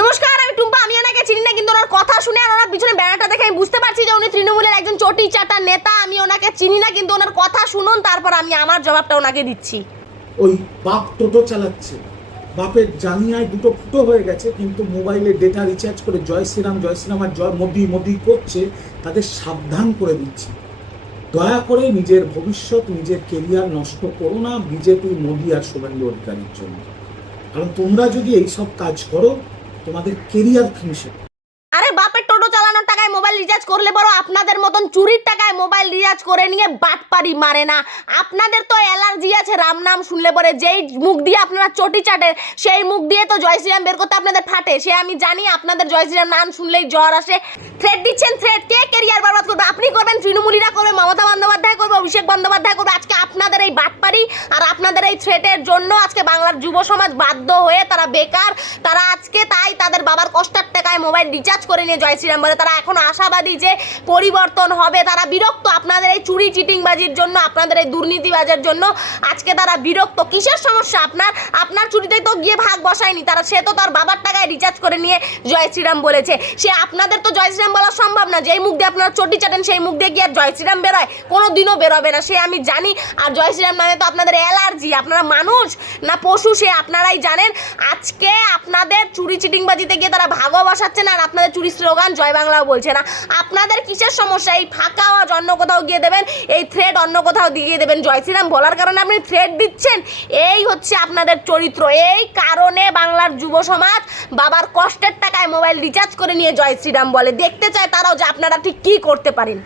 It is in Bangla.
নমস্কার, আমি টুম্পা। আমি ওনাকে চিনি না, কিন্তু ওনার কথা শুনে আর ওনার পিছনে ব্যানারটা দেখে আমি বুঝতে পারছি যে উনি তৃণমূলের একজন চটি চাটা নেতা। আমি ওনাকে চিনি না, কিন্তু ওনার কথা শুনুন, তারপর আমি আমার জবাবটা ওনাকে দিচ্ছি। ওই বাপ টোটো চালাচ্ছে, বাপের জানিয়ায় দুটো ফুটো হয়ে গেছে, কিন্তু মোবাইলে ডেটা রিচার্জ করে জয় শ্রীরাম আর জয় মোদি মোদি করছে। তাদের সাবধান করে দিচ্ছি, দয়া করে নিজের ভবিষ্যৎ, নিজের কেরিয়ার নষ্ট করো না বিজেপি, মোদি আর শুভেন্দু অধিকারীর জন্য। কারণ তোমরা যদি এইসব কাজ করো, তোমাদের কেরিয়ার ফিনিশে। আরে বাপের টোটো চালানোর টাকায় মোবাইল রিচার্জ করলে বড় আপনাদের মতন চুরির টাকায় মোবাইল রিচার্জ করে নিয়ে বাটপারি মারে না। আপনাদের তো অ্যালার্জি আছে রাম নাম শুনলে পরে। যেই মুখ দিয়ে আপনারা চটি চাটেন সেই মুখ দিয়ে তো জয় শ্রীরাম বের করতে আপনাদের ফাটে। সে আমি জানি, আপনাদের জয় শ্রীরাম নাম শুনলেই জ্বর আসে। থ্রেট দিচ্ছেন, থ্রেট কে কেরিয়ার বরবাদ করবে? আপনি করবেন, তৃণমূলীরা করবে, মমতা বন্দ্যোপাধ্যায় করবে, অভিষেক বন্দ্যোপাধ্যায় করবে। আজকে আপনাদের এই বাটপারি আর আপনাদের এই থ্রেটের জন্য আজকে বাংলার যুব সমাজ বাধ্য হয়ে তারা বেকার। তারা আজকে তাই তাদের বাবার কষ্টের টাকায় মোবাইল রিচার্জ করে নিয়ে জয় শ্রীরাম বলে। তারা এখন আশাবাদী যে পরিবর্তন হবে। তারা বিরক্ত আপনাদের এই চুরি চিটিংবাজির জন্য, আপনাদের এই দুর্নীতিবাজের জন্য। আজকে তারা বিরক্ত। কিসের সমস্যা আপনার চুরিতেই তো গিয়ে ভাগ বসায়নি তারা। সে তো তার বাবার টাকায় রিচার্জ করে নিয়ে জয় শ্রীরাম বলেছে। সে আপনাদের তো জয় শ্রীরাম বলা সম্ভব না। যেই মুখ দিয়ে আপনারা চটি চাটেন সেই মুখ দিয়ে কি আর জয় শ্রীরাম বেরোয়? কোনো দিনও বেরোবে না, সে আমি জানি। আর জয় শ্রীরাম নামে তো আপনাদের অ্যালার্জি। আপনারা মানুষ না পশু সে আপনারাই জানেন। আজকে আপনাদের চুরি চিটিংবাজিতে গিয়ে তারা ভাগও বসাচ্ছে না, আর আপনাদের চুরি স্লোগান জয় বাংলাও বলছে না। আপনাদের কিসের সমস্যা? এই ফাঁকা আওয়াজ অন্য কোথাও গিয়ে দেবেন, এই থ্রেড অন্য কোথাও দিয়ে দেবেন। জয় শ্রীরাম বলার কারণে আপনি থ্রেড দিচ্ছেন, এই হচ্ছে আপনাদের চরিত্র। এই কারণে বাংলার যুব সমাজ বাবার কষ্টের টাকায় মোবাইল রিচার্জ করে নিয়ে জয় শ্রীরাম বলে। দেখতে চায় তারাও যে আপনারা ঠিক কী করতে পারেন।